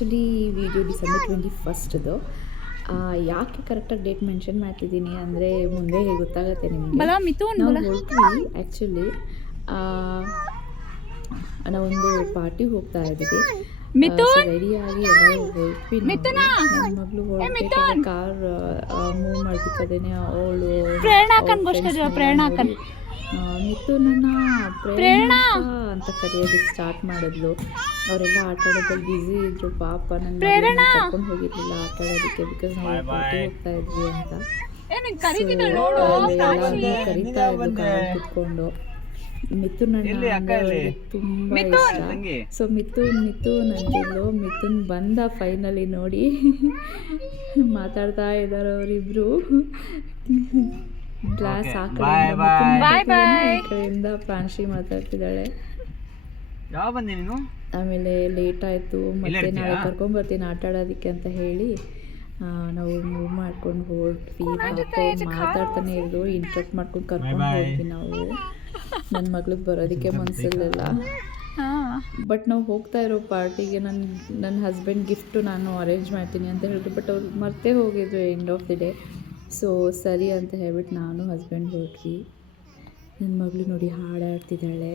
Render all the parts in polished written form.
Actually video December 21ದು. ಯಾಕೆ ಕರೆಕ್ಟಾಗಿ date mention ಮಾಡ್ತಿದ್ದೀನಿ ಅಂದರೆ ಮುಂದೆ ಗೊತ್ತಾಗುತ್ತೆ ನಿಮಗೆ. ನಾವು ಹೊರಟ್ವಿ ಆ್ಯಕ್ಚುಲಿ ನಾವೊಂದು ಪಾರ್ಟಿಗೆ ಹೋಗ್ತಾ ಇದ್ದೀವಿ. ರೆಡಿಯಾಗಿ ಎಲ್ಲರೂ ಹೊರಟ್ವಿ. ನನ್ನ ಮಗಳು ಹೊರಡ್ಬೇಕಾದ್ರೆ ಕಾರ್ ಮೂವ್ ಮಾಡ್ಬೇಕಾದ್ರೆ ಅವಳು ಮಿಥುನನ್ನ ಪ್ರೇರಣಾ ಅಂತ ಕರೆಯೋದಕ್ಕೆ ಸ್ಟಾರ್ಟ್ ಮಾಡಿದ್ಲು. ಅವರೆಲ್ಲ ಆಟ ಆಡೋದ್ರಲ್ಲಿ ಬ್ಯುಸಿ ಇದ್ರು. ಪಾಪ ನನ್ನ ಕರ್ಕೊಂಡು ಹೋಗಿರ್ಲಿಲ್ಲ ಆಟ ಆಡೋದಕ್ಕೆ, ಬಿಕಾಸ್ ನಾವು ಪಾರ್ಟಿ ಹೋಗ್ತಾ ಇದ್ವಿ ಅಂತ. ಕರಿತಾ ಇದ್ರು ಕುತ್ಕೊಂಡು. ಮಿಥುನನ್ನ ತುಂಬ ಇಷ್ಟ. ಸೊ ಮಿಥುನ್ ಅಂತಿದ್ಲು. ಮಿಥುನ್ ಬಂದ ಫೈನಲಿ ನೋಡಿ ಮಾತಾಡ್ತಾ ಇದ್ದಾರೆ ಅವರಿಬ್ರು. ಗ್ಲಾಸ್ ಆ ಕಡೆಯಿಂದ ಪ್ರಾಂಶಿ ಮಾತಾಡ್ತಿದ್ದಾಳೆ. ಆಮೇಲೆ ಲೇಟ್ ಆಯಿತು, ಮತ್ತೆ ನಾಳೆ ಕರ್ಕೊಂಬರ್ತೀನಿ ಆಟ ಆಡೋದಕ್ಕೆ ಅಂತ ಹೇಳಿ ನಾವು ಮೂವ್ ಮಾಡ್ಕೊಂಡು ಹೊರಟ್ವಿ. ಮಾತಾಡ್ತಾನೆ ಇದ್ರು, ಇಂಟ್ರಪ್ಟ್ ಮಾಡ್ಕೊಂಡು ಕರ್ಕೊಂಡು ಹೋದ್ವಿ ನಾವು. ನನ್ನ ಮಗಳಿಗೆ ಬರೋದಕ್ಕೆ ಮನಸ್ಸಿರಲಿಲ್ಲ. ಬಟ್ ನಾವು ಹೋಗ್ತಾ ಇರೋ ಪಾರ್ಟಿಗೆ ನನ್ನ ಹಸ್ಬೆಂಡ್ ಗಿಫ್ಟು ನಾನು ಅರೇಂಜ್ ಮಾಡ್ತೀನಿ ಅಂತ ಹೇಳಿದ್ರು. ಬಟ್ ಅವ್ರು ಮರ್ತೇ ಹೋಗಿದ್ರು end of the day. So ಸರಿ ಅಂತ ಹೇಳ್ಬಿಟ್ಟು ನಾನು ಹಸ್ಬೆಂಡ್ ಹೊರಟ್ವಿ. ನನ್ನ ಮಗಳು ನೋಡಿ ಹಾಡಾಡ್ತಿದ್ದಾಳೆ.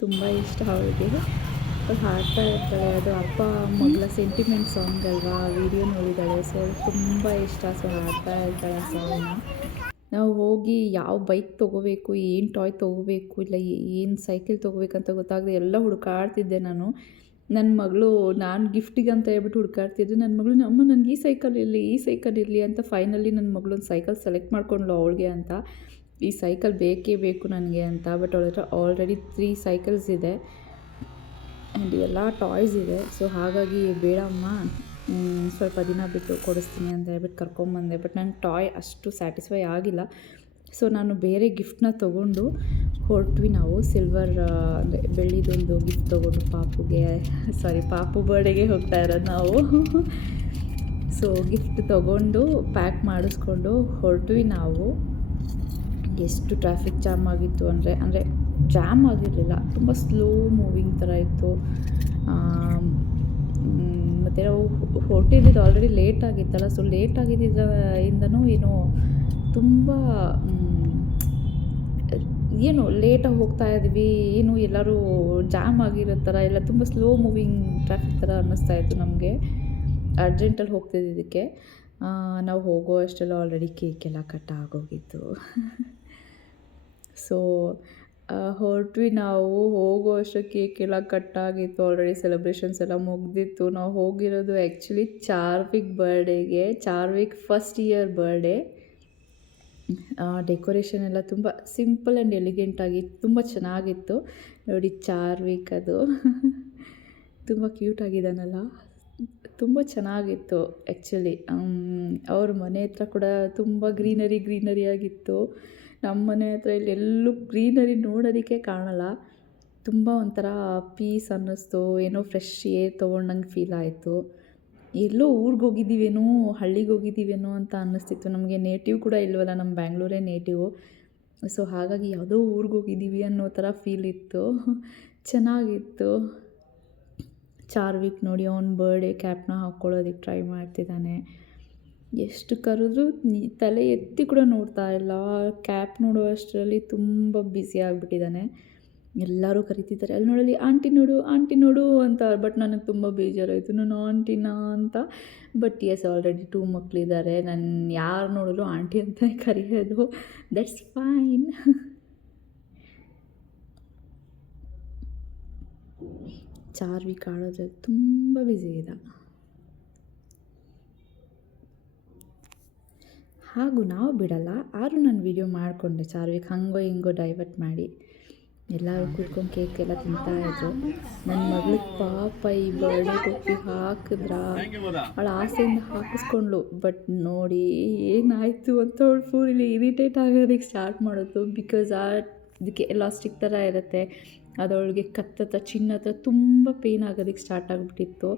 ತುಂಬ ಇಷ್ಟ ಅವಳಿಗೆ. ಅವಳು ಹಾಡ್ತಾ ಇರ್ತಾಳೆ. ಅದು ಅಪ್ಪ ಮಗಳ ಸೆಂಟಿಮೆಂಟ್ ಸಾಂಗ್ ಅಲ್ವಾ, ವಿಡಿಯೋ ನೋಡಿದ್ದಾಳೆ. ಸೊ ತುಂಬ ಇಷ್ಟ. ಸೊ ಹಾಡ್ತಾ ಇರ್ತಾಳೆ ಆ ಸಾಂಗ್ನ. ನಾವು ಹೋಗಿ ಯಾವ ಬೈಕ್ ತೊಗೋಬೇಕು, ಏನು ಟಾಯ್ ತೊಗೋಬೇಕು, ಇಲ್ಲ ಏನು ಸೈಕಲ್ ತೊಗೋಬೇಕಂತ ಗೊತ್ತಾಗದೆ ಎಲ್ಲ ಹುಡುಕಾಡ್ತಿದ್ದೆ ನಾನು. ನನ್ನ ಮಗಳು ನಾನು ಗಿಫ್ಟಿಗೆ ಅಂತ ಹೇಳ್ಬಿಟ್ಟು ಹುಡುಕಾಡ್ತಿದ್ದೆ. ನನ್ನ ಮಗಳು ಅಮ್ಮ ನನಗೆ ಈ ಸೈಕಲ್ ಇರಲಿ ಅಂತ ಫೈನಲಿ ನನ್ನ ಮಗಳು ಒಂದು ಸೈಕಲ್ ಸೆಲೆಕ್ಟ್ ಮಾಡ್ಕೊಂಡ್ಳು ಅವಳಿಗೆ ಅಂತ. ಈ ಸೈಕಲ್ ಬೇಕೇ ಬೇಕು ನನಗೆ ಅಂತ. ಬಟ್ ಅವಳ ಹತ್ರ ಆಲ್ರೆಡಿ 3 ಸೈಕಲ್ಸ್ ಇದೆ ಆ್ಯಂಡ್ ಎಲ್ಲ ಟಾಯ್ಸ್ ಇದೆ. ಸೊ ಹಾಗಾಗಿ ಬೇಡಮ್ಮ, ಸ್ವಲ್ಪ ದಿನ ಬಿಟ್ಟು ಕೊಡಿಸ್ತೀನಿ ಅಂತ ಹೇಳ್ಬಿಟ್ಟು ಕರ್ಕೊಂಬಂದೆ. ಬಟ್ ನನ್ನ ಟಾಯ್ ಅಷ್ಟು ಸ್ಯಾಟಿಸ್ಫೈ ಆಗಿಲ್ಲ. ಸೊ ನಾನು ಬೇರೆ ಗಿಫ್ಟನ್ನ ತೊಗೊಂಡು ಹೊರಟ್ವಿ ನಾವು. ಸಿಲ್ವರ್ ಅಂದರೆ ಬೆಳ್ಳಿದೊಂದು ಗಿಫ್ಟ್ ತೊಗೊಂಡು ಪಾಪು ಬರ್ಡೇಗೆ ಹೋಗ್ತಾ ಇರೋದು ನಾವು. ಸೊ ಗಿಫ್ಟ್ ತೊಗೊಂಡು ಪ್ಯಾಕ್ ಮಾಡಿಸ್ಕೊಂಡು ಹೊರಟ್ವಿ ನಾವು. ಎಷ್ಟು ಟ್ರಾಫಿಕ್ ಜಾಮ್ ಆಗಿತ್ತು ಅಂದರೆ ಜಾಮ್ ಆಗಿರಲಿಲ್ಲ, ತುಂಬ ಸ್ಲೋ ಮೂವಿಂಗ್ ಥರ ಇತ್ತು. ಮತ್ತು ನಾವು ಹೊರಟಿದ್ದು ಆಲ್ರೆಡಿ ಲೇಟ್ ಆಗಿತ್ತಲ್ಲ. ಸೊ ಲೇಟ್ ಆಗಿದ್ದರಿಂದನೂ ಏನೋ ತುಂಬ ಏನು ಲೇಟಾಗಿ ಹೋಗ್ತಾ ಇದ್ವಿ, ಏನು ಎಲ್ಲರೂ ಜಾಮ್ ಆಗಿರೋ ಥರ ಎಲ್ಲ ತುಂಬ ಸ್ಲೋ ಮೂವಿಂಗ್ ಟ್ರಾಫಿಕ್ ಥರ ಅನ್ನಿಸ್ತಾ ಇತ್ತು ನಮಗೆ. ಅರ್ಜೆಂಟಲ್ಲಿ ಹೋಗ್ತಿದ್ದಕ್ಕೆ ನಾವು ಹೋಗೋ ಅಷ್ಟೆಲ್ಲ ಆಲ್ರೆಡಿ ಕೇಕೆಲ್ಲ ಕಟ್ ಆಗೋಗಿತ್ತು. ಸೊ ಹೊರಟ್ವಿ ನಾವು. ಹೋಗೋ ಅಷ್ಟು ಕೇಕೆಲ್ಲ ಕಟ್ಟಾಗಿತ್ತು, ಆಲ್ರೆಡಿ ಸೆಲೆಬ್ರೇಷನ್ಸ್ ಎಲ್ಲ ಮುಗ್ದಿತ್ತು. ನಾವು ಹೋಗಿರೋದು ಆ್ಯಕ್ಚುಲಿ ಚಾರ್ವಿಕ್ ಬರ್ಡೇಗೆ. Charvik first year birthday. Decoration ಎಲ್ಲ ತುಂಬ ಸಿಂಪಲ್ ಆ್ಯಂಡ್ ಎಲಿಗೆಂಟಾಗಿತ್ತು, ತುಂಬ ಚೆನ್ನಾಗಿತ್ತು. ನೋಡಿ ಚಾರ್ವಿಕ್ ಅದು ತುಂಬ ಕ್ಯೂಟಾಗಿದ್ದಾನಲ್ಲ, ತುಂಬ ಚೆನ್ನಾಗಿತ್ತು ಆ್ಯಕ್ಚುಲಿ. ಅವ್ರ ಮನೆ ಹತ್ರ ಕೂಡ ತುಂಬ ಗ್ರೀನರಿ ಆಗಿತ್ತು. ನಮ್ಮ ಮನೆ ಹತ್ರ ಎಲ್ಲೂ ಗ್ರೀನರಿ ನೋಡೋದಕ್ಕೆ ಕಾಣಲ್ಲ. ತುಂಬ ಒಂಥರ ಪೀಸ್ ಅನ್ನಿಸ್ತು, ಏನೋ ಫ್ರೆಶ್ ಏರ್ ತೊಗೊಂಡಂಗೆ ಫೀಲ್ ಆಯಿತು. ಎಲ್ಲೋ ಊರಿಗೆ ಹೋಗಿದ್ದೀವೇನೋ, ಹಳ್ಳಿಗೆ ಹೋಗಿದ್ದೀವೇನೋ ಅಂತ ಅನ್ನಿಸ್ತಿತ್ತು ನಮಗೆ. ನೇಟಿವ್ ಕೂಡ ಇಲ್ವಲ್ಲ, ನಮ್ಮ ಬ್ಯಾಂಗ್ಳೂರೇ ನೇಟಿವು. ಸೊ ಹಾಗಾಗಿ ಯಾವುದೋ ಊರಿಗೆ ಹೋಗಿದ್ದೀವಿ ಅನ್ನೋ ಥರ ಫೀಲ್ ಇತ್ತು. ಚೆನ್ನಾಗಿತ್ತು. ಚಾರ್ವಿಕ್ ನೋಡಿ ಅವನ ಬರ್ಡೇ ಕ್ಯಾಪ್ನ ಹಾಕ್ಕೊಳ್ಳೋದಕ್ಕೆ ಟ್ರೈ ಮಾಡ್ತಿದ್ದಾನೆ. ಎಷ್ಟು ಕರೆದ್ರೂ ತಲೆ ಎತ್ತಿ ಕೂಡ ನೋಡ್ತಾ ಇಲ್ಲ. ಕ್ಯಾಪ್ ನೋಡುವಷ್ಟರಲ್ಲಿ ತುಂಬ ಬ್ಯುಸಿ ಆಗಿಬಿಟ್ಟಿದ್ದಾನೆ. ಎಲ್ಲರೂ ಕರಿತಿದ್ದಾರೆ, ಅಲ್ಲಿ ಆಂಟಿ ನೋಡು ಅಂತ. ಬಟ್ ನನಗೆ ತುಂಬ ಬೇಜಾರಾಯಿತು, ನಾನು ಆಂಟಿನಾ ಅಂತ. ಬಟ್ ಎಸ್, ಆಲ್ರೆಡಿ 2 ಮಕ್ಕಳಿದ್ದಾರೆ. ನಾನು ಯಾರು ನೋಡಲು ಆಂಟಿ ಅಂತ ಕರೆಯೋದು. That's fine. ಚಾರ್ವಿಕ್ ಆಡೋದ್ರಲ್ಲಿ ತುಂಬ ಬ್ಯುಸಿ ಇದೆ. ಹಾಗೂ ನಾವು ಬಿಡಲ್ಲ. ಆದರೂ ನಾನು ವೀಡಿಯೋ ಮಾಡಿಕೊಂಡೆ ಚಾರ್ವಿಕ್ ಹಂಗೋ ಹಿಂಗೋ ಡೈವರ್ಟ್ ಮಾಡಿ. ಎಲ್ಲರೂ ಕೂತ್ಕೊಂಡು ಕೇಕ್ ಎಲ್ಲ ತಿಂತಾಯಿದ್ರು. ನನ್ನ ಮಗಳಿಗೆ ಪಾಪ ಈ ಬರ್ಡೇ ಟೋಪಿ ಹಾಕಿದ್ರ ಅವಳು ಆಸೆಯಿಂದ ಹಾಕಿಸ್ಕೊಂಡ್ಳು. ಬಟ್ ನೋಡಿ ಏನಾಯಿತು ಅಂತ ಅವಳು ಫುಲ್ ಇರಿಟೇಟ್ ಆಗೋದಕ್ಕೆ ಸ್ಟಾರ್ಟ್ ಮಾಡೋದು. ಬಿಕಾಸ್ ಇದಕ್ಕೆ ಎಲಾಸ್ಟಿಕ್ ಥರ ಇರುತ್ತೆ, ಅದರೊಳಗೆ ಕತ್ತತ್ತ ಚಿನ್ನತ್ತ ತುಂಬ ಪೇಯ್ನ್ ಆಗೋದಕ್ಕೆ ಸ್ಟಾರ್ಟ್ ಆಗಿಬಿಟ್ಟಿತ್ತು.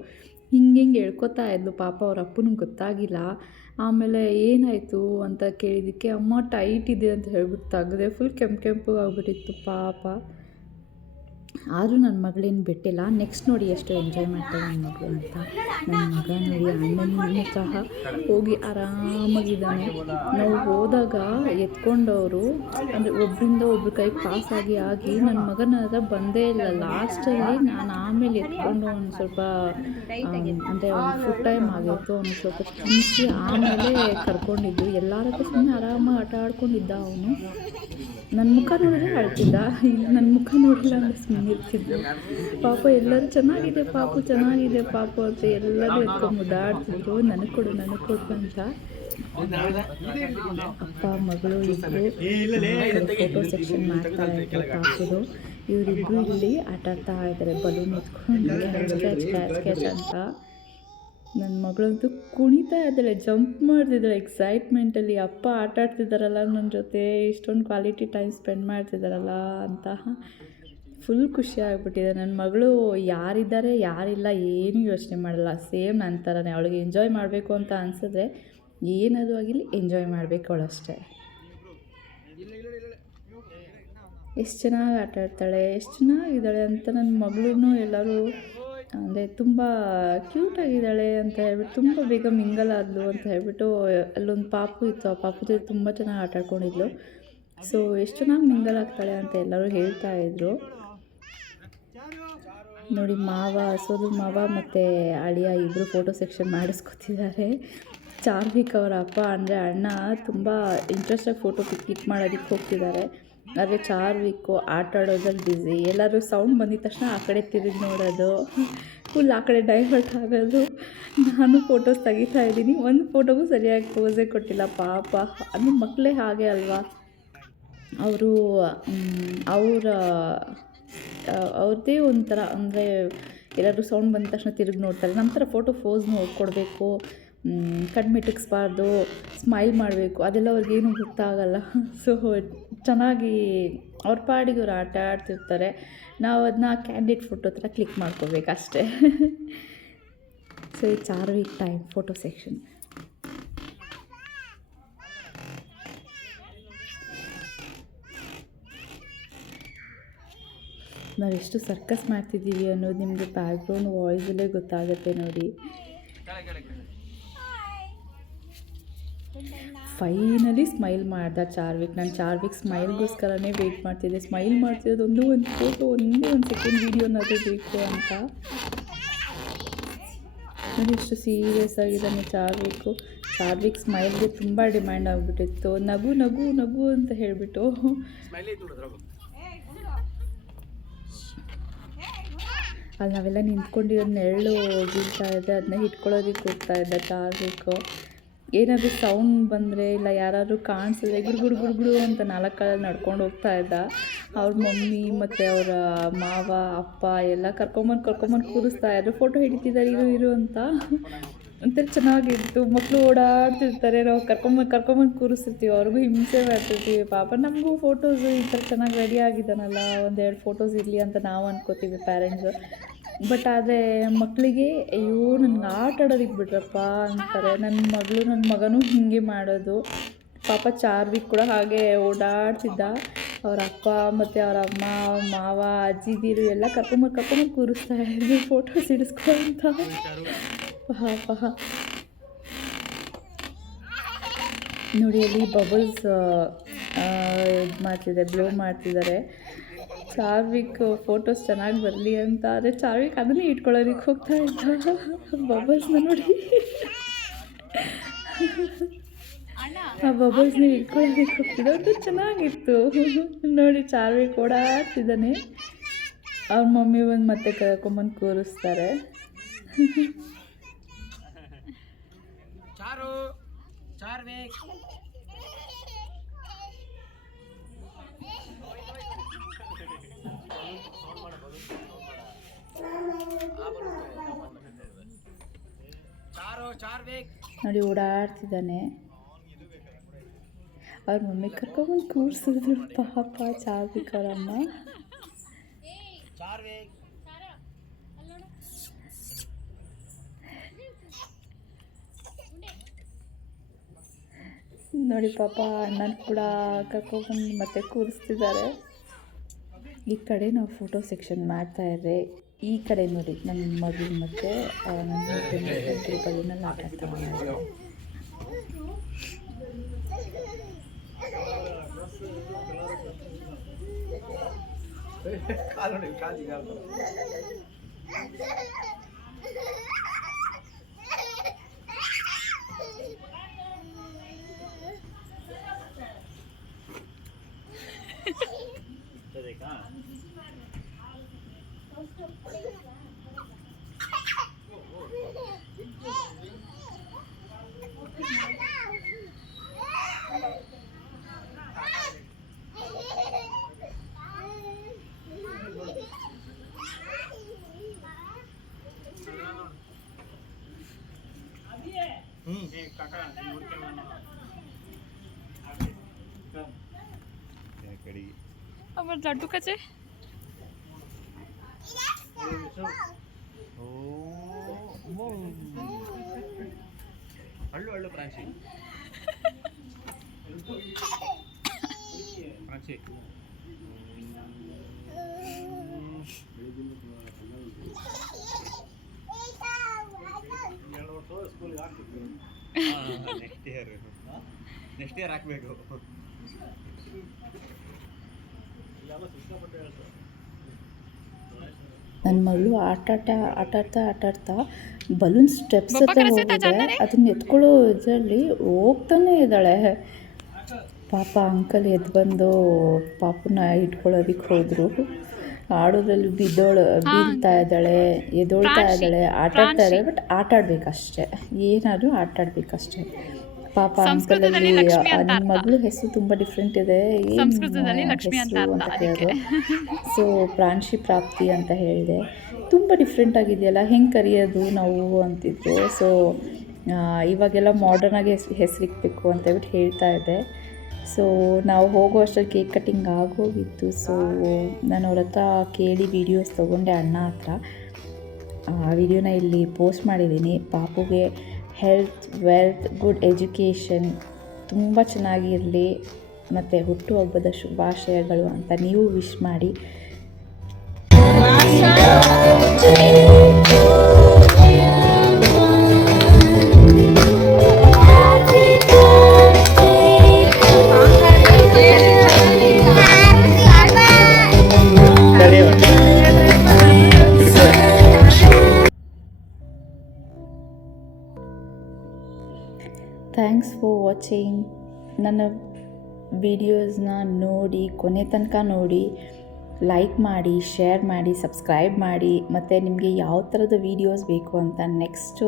ಹಿಂಗೆ ಹೇಳ್ಕೊತಾ ಇದ್ಲು. ಪಾಪ ಅವ್ರ ಅಪ್ಪನಿಗೆ ಗೊತ್ತಾಗಿಲ್ಲ. ಆಮೇಲೆ ಏನಾಯಿತು ಅಂತ ಕೇಳಿದ್ದಕ್ಕೆ ಅಮ್ಮ ಟೈಟ್ ಇದೆ ಅಂತ ಹೇಳ್ಬಿಟ್ಟು ತೆಗ್ದೆ. ಫುಲ್ ಕೆಂಪು ಆಗಿಬಿಟ್ಟಿತ್ತು ಪಾಪ. ಆದರೂ ನನ್ನ ಮಗಳೇನು ಬಿಟ್ಟಿಲ್ಲ. ನೆಕ್ಸ್ಟ್ ನೋಡಿ ಎಷ್ಟು ಎಂಜಾಯ್ ಮಾಡ್ತಾಳೆ ನನ್ನ ಮಗಳು ಅಂತ. ನನ್ನ ಮಗ ನೋಡಿ ಅಣ್ಣನೂ ಸಹ ಹೋಗಿ ಆರಾಮಾಗಿದ್ದಾನೆ. ನಾವು ಹೋದಾಗ ಎತ್ಕೊಂಡವರು ಅಂದರೆ ಒಬ್ಬರಿಂದ ಒಬ್ರ ಕೈ ಪಾಸಾಗಿ ನನ್ನ ಮಗನ ಬಂದೇ ಇಲ್ಲ. ಲಾಸ್ಟಲ್ಲಿ ನಾನು ಆಮೇಲೆ ಎತ್ಕೊಂಡು ಒಂದು ಸ್ವಲ್ಪ ಅಂದರೆ ಒಂದು ಫುಡ್ ಟೈಮ್ ಆಗಿತ್ತು, ಒಂದು ಸ್ವಲ್ಪ ತಿನ್ನಿಸಿ ಆಮೇಲೆ ಕರ್ಕೊಂಡಿದ್ದು. ಎಲ್ಲರ ಸುಮ್ಮನೆ ಆರಾಮಾಗಿ ಆಟ ಆಡ್ಕೊಂಡಿದ್ದ ಅವನು. ನನ್ನ ಮುಖ ನೋಡಿದ್ರೆ ಅಳ್ತಿದ್ದ, ಇಲ್ಲ ನನ್ನ ಮುಖ ನೋಡಿಲ್ಲ ಅಂದರೆ ಸುಮ್ಮನೆ ಇರ್ತಿದ್ದೆ. ಪಾಪ ಎಲ್ಲರೂ ಚೆನ್ನಾಗಿದೆ ಪಾಪು ಚೆನ್ನಾಗಿದೆ ಪಾಪು ಅಂತ ಎಲ್ಲರೂ ಎತ್ಕೊಂಡು ಮುದ್ದಾಡ್ತಿದ್ರು, ನನಗೆ ಕೊಡು ಅಂತ. ಅಪ್ಪ ಮಗಳು ಇಬ್ಬರು ಫೋಟೋ ಸೆಕ್ಷನ್ ಮಾಡ್ತಾ ಇದ್ದಾರೆ ಪಾಪುದು. ಇವರಿಬ್ಬರು ಇಲ್ಲಿ ಆಟ ಆಡ್ತಾ ಇದ್ದಾರೆ ಬಲೂನ್ ಎತ್ಕೊಂಡು ಕ್ಯಾಚ್ ಅಂತ. ನನ್ನ ಮಗಳಂತೂ ಕುಣಿತಾ ಇದ್ದಾಳೆ, ಜಂಪ್ ಮಾಡ್ತಿದ್ದಾಳೆ ಎಕ್ಸೈಟ್ಮೆಂಟಲ್ಲಿ. ಅಪ್ಪ ಆಟ ಆಡ್ತಿದ್ದಾರಲ್ಲ ನನ್ನ ಜೊತೆ, ಇಷ್ಟೊಂದು ಕ್ವಾಲಿಟಿ ಟೈಮ್ ಸ್ಪೆಂಡ್ ಮಾಡ್ತಿದ್ದಾರಲ್ಲ ಅಂತ ಫುಲ್ ಖುಷಿ ಆಗಿಬಿಟ್ಟಿದೆ. ನನ್ನ ಮಗಳು ಯಾರಿದ್ದಾರೆ ಯಾರಿಲ್ಲ ಏನೂ ಯೋಚನೆ ಮಾಡಲ್ಲ, ಸೇಮ್ ನನ್ನ ಥರನೇ. ಅವಳಿಗೆ ಎಂಜಾಯ್ ಮಾಡಬೇಕು ಅಂತ ಅನಿಸಿದ್ರೆ ಏನದು ಆಗಿರಲಿ ಎಂಜಾಯ್ ಮಾಡಬೇಕು ಅವಳಷ್ಟೇ. ಎಷ್ಟು ಚೆನ್ನಾಗಿ ಆಟ ಆಡ್ತಾಳೆ, ಎಷ್ಟು ಚೆನ್ನಾಗಿದ್ದಾಳೆ ಅಂತ ನನ್ನ ಮಗಳೂ ಎಲ್ಲರೂ ಅಂದರೆ ತುಂಬ ಕ್ಯೂಟಾಗಿದ್ದಾಳೆ ಅಂತ ಹೇಳ್ಬಿಟ್ಟು, ತುಂಬ ಬೇಗ ಮಿಂಗಲ್ ಆದಳು ಅಂತ ಹೇಳ್ಬಿಟ್ಟು ಅಲ್ಲೊಂದು ಪಾಪು ಇತ್ತು, ಆ ಪಾಪು ಜೊತೆ ತುಂಬ ಚೆನ್ನಾಗಿ ಆಟ ಆಡ್ಕೊಂಡಿದ್ಲು. ಸೊ ಎಷ್ಟು ಚೆನ್ನಾಗಿ ಮಿಂಗಲ್ ಆಗ್ತಾಳೆ ಅಂತ ಎಲ್ಲರೂ ಹೇಳ್ತಾಯಿದ್ರು. ನೋಡಿ ಸೋದರ ಮಾವ ಮತ್ತು ಅಳಿಯ ಇಬ್ಬರು ಫೋಟೋ ಸೆಕ್ಷನ್ ಮಾಡಿಸ್ಕೊತಿದ್ದಾರೆ. ಚಾರ್ವಿಕ್ ಅವರ ಅಪ್ಪ ಅಂದರೆ ಅಣ್ಣ ತುಂಬ ಇಂಟ್ರೆಸ್ಟಾಗಿ ಫೋಟೋ ಕ್ಲಿಕ್ ಮಾಡೋದಕ್ಕೆ ಹೋಗ್ತಿದ್ದಾರೆ. ಆದರೆ ಚಾರ್ವಿಕ್ಕು ಆಟ ಆಡೋದ್ರಲ್ಲಿ ಬ್ಯುಸಿ. ಎಲ್ಲರೂ ಸೌಂಡ್ ಬಂದಿದ ತಕ್ಷಣ ಆ ಕಡೆ ತಿರುಗಿ ನೋಡೋದು, ಫುಲ್ ಆ ಕಡೆ ಡೈವರ್ಟ್ ಆಗೋದು. ನಾನು ಫೋಟೋಸ್ ತೆಗಿತಾ ಇದ್ದೀನಿ, ಒಂದು ಫೋಟೋಗೂ ಸರಿಯಾಗಿ ಪೋಸೇ ಕೊಟ್ಟಿಲ್ಲ ಪಾಪ. ಅದು ಮಕ್ಕಳೇ ಹಾಗೆ ಅಲ್ವಾ, ಅವ್ರದ್ದೇ ಒಂಥರ. ಅಂದರೆ ಎಲ್ಲರೂ ಸೌಂಡ್ ಬಂದ ತಕ್ಷಣ ತಿರುಗಿ ನೋಡ್ತಾರೆ. ನಮ್ಮ ಥರ ಫೋಟೋಸ್ ಕೊಡಬೇಕು, ಕಣ್ಮಿಟ್ಟಿಸ್ಬಾರ್ದು, ಸ್ಮೈಲ್ ಮಾಡಬೇಕು, ಅದೆಲ್ಲ ಅವ್ರಿಗೇನು ಗೊತ್ತಾಗಲ್ಲ. ಸೊ ಚೆನ್ನಾಗಿ ಅವ್ರ ಪಾಡಿಗೆ ಅವ್ರು ಆಟ ಆಡ್ತಿರ್ತಾರೆ. ನಾವು ಅದನ್ನ ಕ್ಯಾಂಡಿಡ್ ಫೋಟೋ ಥರ ಕ್ಲಿಕ್ ಮಾಡ್ಕೋಬೇಕು ಅಷ್ಟೇ. ಸೊ ಈ ಚಾರ್ವಿಕ್ ಟೈಮ್ ಫೋಟೋ ಸೆಕ್ಷನ್. ನಾವು ಎಷ್ಟು ಸರ್ಕಸ್ ಮಾಡ್ತಿದ್ದೀವಿ ಅನ್ನೋದು ನಿಮಗೆ ಬ್ಯಾಕ್ಗ್ರೌಂಡ್ ವಾಯ್ಸಲ್ಲೇ ಗೊತ್ತಾಗುತ್ತೆ ನೋಡಿ. ಫೈನಲಿ ಸ್ಮೈಲ್ ಮಾಡ್ದ ಚಾರ್ವಿಕ್. ನಾನು ಚಾರ್ವಿಕ್ ಸ್ಮೈಲ್ಗೋಸ್ಕರನೇ ವೆಯ್ಟ್ ಮಾಡ್ತಿದ್ದೆ. ಸ್ಮೈಲ್ ಮಾಡ್ತಿರೋದು ಒಂದು ಫೋಟೋ, ಒಂದು ಸೆಕೆಂಡ್ ವೀಡಿಯೋನಾದರೂ ಬೇಕು ಅಂತ. ನೋಡಿ ಎಷ್ಟು ಸೀರಿಯಸ್ ಆಗಿದ್ದಾನೆ ಚಾರ್ವಿಕ್ ಸ್ಮೈಲ್ಗೆ ತುಂಬ ಡಿಮ್ಯಾಂಡ್ ಆಗಿಬಿಟ್ಟಿತ್ತು. ನಗು ನಗು ನಗು ಅಂತ ಹೇಳಿಬಿಟ್ಟು ಅಲ್ಲಿ ನಾವೆಲ್ಲ ನಿಂತ್ಕೊಂಡಿರೋ ನೆರಳು ಬೀಳ್ತಾ ಇದೆ, ಅದನ್ನ ಇಟ್ಕೊಳ್ಳೋದಕ್ಕೆ ಹೋಗ್ತಾ ಇದ್ದ ಚಾರ್ವಿಕ್ಕು. ಏನಾದರೂ ಸೌಂಡ್ ಬಂದರೆ ಇಲ್ಲ ಯಾರಾದರೂ ಕಾಣಿಸಿದ್ರೆ ಗುಡು ಅಂತ 4 ಕಾಲಲ್ಲಿ ನಡ್ಕೊಂಡು ಹೋಗ್ತಾ ಇದ್ದ. ಅವ್ರ ಮಮ್ಮಿ ಮತ್ತು ಅವರ ಮಾವ ಅಪ್ಪ ಎಲ್ಲ ಕರ್ಕೊಂಬಂದು ಕೂರಿಸ್ತಾ ಇದ್ರು. ಫೋಟೋ ಹಿಡಿತಿದ್ದಾರೆ ಇರು ಅಂತ. ಒಂಥರ ಚೆನ್ನಾಗಿತ್ತು. ಮಕ್ಕಳು ಓಡಾಡ್ತಿರ್ತಾರೆ, ನಾವು ಕರ್ಕೊಂಬಂದು ಕೂರಿಸ್ತಿರ್ತೀವಿ, ಅವ್ರಿಗೂ ಹಿಂಸೆ ಮಾಡ್ತಿರ್ತೀವಿ. ಪಾಪ ನಮಗೂ ಫೋಟೋಸು ಈ ಥರ ಚೆನ್ನಾಗಿ ರೆಡಿ ಆಗಿದ್ದಾನಲ್ಲ, 1-2 ಫೋಟೋಸ್ ಇರಲಿ ಅಂತ ನಾವು ಅಂದ್ಕೋತೀವಿ ಪ್ಯಾರೆಂಟ್ಸು. ಬಟ್ ಆದರೆ ಮಕ್ಕಳಿಗೆ ಅಯ್ಯೋ ನನಗೆ ಆಟ ಆಡೋದಕ್ಕೆ ಬಿಡ್ರಪ್ಪ ಅಂತಾರೆ. ನನ್ನ ಮಗನೂ ಹೀಗೆ ಮಾಡೋದು. ಪಾಪ ಚಾರ್ವಿಕ್ ಕೂಡ ಹಾಗೆ ಓಡಾಡ್ತಿದ್ದ. ಅವ್ರ ಅಪ್ಪ ಮತ್ತು ಅವ್ರ ಅಮ್ಮ ಮಾವ ಅಜ್ಜಿದಿರು ಎಲ್ಲ ಕರ್ಕೊಂಬಂದು ಕೂರಿಸ್ತಾ ಇದ್ರು ಫೋಟೋಸ್ ಹಿಡಿಸ್ಕೊ ಅಂತ. ಪಾಪ ನೋಡಿ ಅಲ್ಲಿ ಬಬಲ್ಸ್ ಬ್ಲೋ ಮಾಡ್ತಿದ್ದಾರೆ. ಚಾರ್ವಿಕ್ ಫೋಟೋಸ್ ಚೆನ್ನಾಗಿ ಬರಲಿ ಅಂತ. ಆದರೆ ಚಾರ್ವಿಕ್ ಅದನ್ನೇ ಇಟ್ಕೊಳ್ಳೋದಕ್ಕೆ ಹೋಗ್ತಾ ಇದ್ದ. ಬಬಲ್ಸ್ನ ನೋಡಿ, ಆ ಬಬಲ್ಸ್ನ ಇಟ್ಕೊಳ್ಳೋದಕ್ಕೆ ಹೋಗ್ತಿದ್ದ. ಅದು ಚೆನ್ನಾಗಿತ್ತು ನೋಡಿ. ಚಾರ್ವಿಕ್ ಓಡಾಡ್ತಿದ್ದಾನೆ. ಅವ್ರ ಮಮ್ಮಿ ಬಂದು ಮತ್ತೆ ಕರ್ಕೊಂಬಂದು ಕೂರಿಸ್ತಾರೆ. ನೋಡಿ ಓಡಾಡ್ತಿದ್ದಾನೆ. ಅವ್ರ ಮಮ್ಮಿ ಕರ್ಕೊಂಡ್ಬಂದು ಕೂರಿಸಿದ್ರು ಪಾಪ ಚಾರ್ವಿಕರಮ್ಮ. ನೋಡಿ ಪಾಪ ಅಣ್ಣನ ಕೂಡ ಕರ್ಕೊಂಡ್ಬಂದು ಮತ್ತೆ ಕೂರಿಸ್ತಿದ್ದಾರೆ. ಈ ಕಡೆ ನಾವು ಫೋಟೋ ಸೆಕ್ಷನ್ ಮಾಡ್ತಾ ಇದ್ರೆ, ಈ ಕಡೆ ನೋಡಿ ನನ್ನ ಮಗಳು ಮತ್ತು ನನ್ನ ಹಸ್ಬೆಂಡ್ ಬಲೂನಲ್ಲಿ ಆಟ ಆಡ್ತಾ ಇದ್ದಾರೆ. আমার লাড্ডু কাছে ಹಳ್ಳು ಹಳ್ಳು ಪ್ರಾಂಶಿ ಪ್ರಾಂಶಿ ನೆಕ್ಸ್ಟ್ ಇಯರ್ ಹಾಕ್ಬೇಕು. ನನ್ನ ಮಗಳು ಆಟಾಡ್ತಾ ಬಲೂನ್ ಸ್ಟೆಪ್ಸ್ ಹತ್ರ ಹೋಗಿದೆ. ಅದನ್ನ ಎತ್ಕೊಳ್ಳೋ ಇದರಲ್ಲಿ ಹೋಗ್ತಾನೆ ಇದ್ದಾಳೆ. ಪಾಪ ಅಂಕಲ್ ಎದ್ದು ಬಂದು ಪಾಪನ ಇಟ್ಕೊಳ್ಳೋದಕ್ಕೆ ಹೋದರು. ಆಡೋದ್ರಲ್ಲಿ ಬೀಳ್ತಾ ಇದ್ದಾಳೆ, ಎದೊಳ್ತಾ ಇದ್ದಾಳೆ, ಆಟಾಡ್ತಾ ಇದ್ದಾಳೆ. ಬಟ್ ಆಟಾಡ್ಬೇಕಷ್ಟೆ, ಏನಾದರೂ ಆಟಾಡ್ಬೇಕಷ್ಟೆ. ಪಾಪ ಅಂಕಲಲ್ಲಿ ನಿಮ್ಮ ಮಗಳು ಹೆಸರು ತುಂಬ ಡಿಫ್ರೆಂಟ್ ಇದೆ, ಏನು ಹೆಸರು ಅಂತ ಕೇಳಿದ್ರು. ಸೊ ಪ್ರಾಂಶಿ ಪ್ರಾಪ್ತಿ ಅಂತ ಹೇಳಿದೆ. ತುಂಬ ಡಿಫ್ರೆಂಟ್ ಆಗಿದೆಯಲ್ಲ, ಹೆಂಗೆ ಕರೆಯೋದು ನಾವು ಅಂತಿದ್ರು. ಸೊ ಇವಾಗೆಲ್ಲ ಮಾಡರ್ನಾಗಿ ಹೆಸರಿಕ್ಬೇಕು ಅಂತ ಹೇಳ್ಬಿಟ್ಟು ಹೇಳ್ತಾ ಇದ್ದೆ. ಸೊ ನಾವು ಹೋಗೋ ಅಷ್ಟರಲ್ಲಿ ಕೇಕ್ ಕಟ್ಟಿಂಗ್ ಆಗೋಗಿತ್ತು. ಸೊ ನಾನು ಅವ್ರ ಹತ್ರ ಕೇಳಿ ವೀಡಿಯೋಸ್ ತೊಗೊಂಡೆ ಅಣ್ಣ ಹತ್ರ. ಆ ವಿಡಿಯೋನ ಇಲ್ಲಿ ಪೋಸ್ಟ್ ಮಾಡಿದ್ದೀನಿ. ಪಾಪುಗೆ ಹೆಲ್ತ್, ವೆಲ್ತ್, ಗುಡ್ ಎಜುಕೇಷನ್ ತುಂಬ ಚೆನ್ನಾಗಿರಲಿ ಮತ್ತು ಹುಟ್ಟುಹಬ್ಬದ ಶುಭಾಶಯಗಳು ಅಂತ ನೀವು ವಿಶ್ ಮಾಡಿ. Thanks for watching. ನನ್ನ ವೀಡಿಯೋಸ್ನ ನೋಡಿ ಕೊನೆ ತನಕ ನೋಡಿ, ಲೈಕ್ ಮಾಡಿ, ಶೇರ್ ಮಾಡಿ, ಸಬ್ಸ್ಕ್ರೈಬ್ ಮಾಡಿ. ಮತ್ತು ನಿಮಗೆ ಯಾವ ಥರದ ವೀಡಿಯೋಸ್ ಬೇಕು ಅಂತ, ನೆಕ್ಸ್ಟು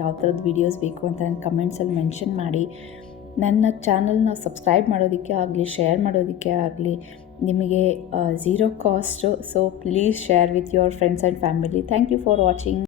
ಯಾವ ಥರದ ವೀಡಿಯೋಸ್ ಬೇಕು ಅಂತ ನನ್ನ ಕಮೆಂಟ್ಸಲ್ಲಿ ಮೆನ್ಷನ್ ಮಾಡಿ. ನನ್ನ ಚಾನಲ್ನ ಸಬ್ಸ್ಕ್ರೈಬ್ ಮಾಡೋದಕ್ಕೆ ಆಗಲಿ, ಶೇರ್ ಮಾಡೋದಕ್ಕೆ ಆಗಲಿ ನಿಮಗೆ zero cost. So please share with your friends and family. Thank you for watching.